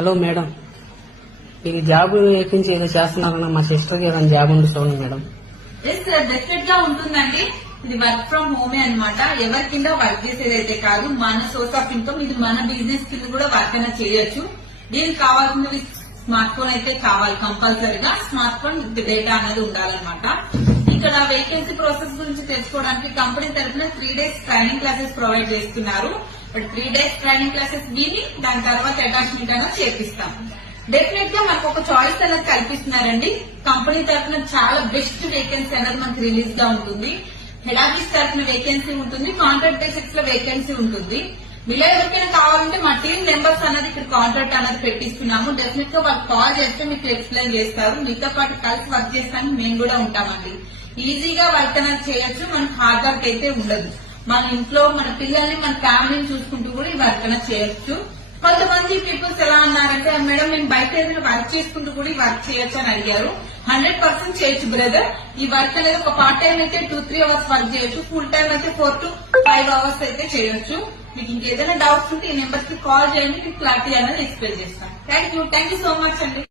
Hello madam, ఇది job vacancy ఏదో చేస్తున్నారన్న మా సిస్టర్కి ఏదైనా జాబ్ ఉంది చూడండి మేడం. డెఫినెట్ గా ఉంటుందండి. ఇది వర్క్ ఫ్రమ్ హోమే అన్నమాట. ఎవరి కింద వర్క్ చేసేదైతే కాదు, మన సోర్స్ ఆఫ్ ఇన్కమ్. ఇది మన బిజినెస్ కింద కూడా వర్క్ అయినా చేయొచ్చు. దీనికి కావాల్సినవి స్మార్ట్ ఫోన్ అయితే కావాలి కంపల్సరీగా. స్మార్ట్ ఫోన్ డేటా అనేది ఉండాలన్నమాట. ఇక్కడ వేకెన్సీ ప్రాసెస్ గురించి తెలుసుకోవడానికి కంపెనీ తరఫున 3 days ట్రైనింగ్ క్లాసెస్ ప్రొవైడ్ చేస్తున్నారు. బట్ 3 days ట్రైనింగ్ క్లాసెస్ విని దాని తర్వాత అటాచ్మెంట్ అనేది చేపిస్తాం. డెఫినెట్ గా మనకు ఒక చాయిస్ అనేది కల్పిస్తున్నారండి. కంపెనీ తరఫున చాలా బెస్ట్ వేకెన్సీ అనేది మనకి రిలీజ్ గా ఉంటుంది. హెడ్ ఆఫీస్ తరఫున వేకెన్సీ ఉంటుంది, కాంట్రాక్ట్ బేసిక్స్ లో వేకెన్సీ ఉంటుంది. మీలో ఎవరికైనా కావాలంటే మా టీమ్ మెంబర్స్ అనేది ఇక్కడ కాంట్రాక్ట్ అనేది పెట్టిస్తున్నాము. డెఫినెట్ గా వాళ్ళు కాల్ చేస్తే మీకు ఎక్స్ప్లెయిన్ చేస్తారు. మీతో పాటు కలిసి వర్క్ చేస్తానికి మేము కూడా ఉంటామండి. ఈజీగా వర్క్ అనేది చేయొచ్చు. మనకు హార్డ్ వర్క్ అయితే ఉండదు. మన ఇంట్లో మన పిల్లల్ని మన ఫ్యామిలీని చూసుకుంటూ కూడా ఈ వర్క్ అనేది చేయొచ్చు. కొంతమంది పీపుల్స్ ఎలా అన్నారంటే, మేడం మేము బయట ఏదైనా వర్క్ చేసుకుంటూ కూడా ఈ వర్క్ చేయొచ్చు అని అడిగారు. 100% చేయొచ్చు బ్రదర్. ఈ వర్క్ అనేది ఒక పార్ట్ టైం అయితే 2-3 hours వర్క్ చేయొచ్చు. ఫుల్ టైం అయితే 4 to 5 hours అయితే చేయొచ్చు. మీకు ఇంకేదైనా డౌట్స్ ఉంటే ఈ నెంబర్ కి కాల్ చేయండి. మీకు క్లారిటీ అనేది ఎక్స్ప్లెయిన్ చేస్తాను. థ్యాంక్ యూ సో మచ్ అండి.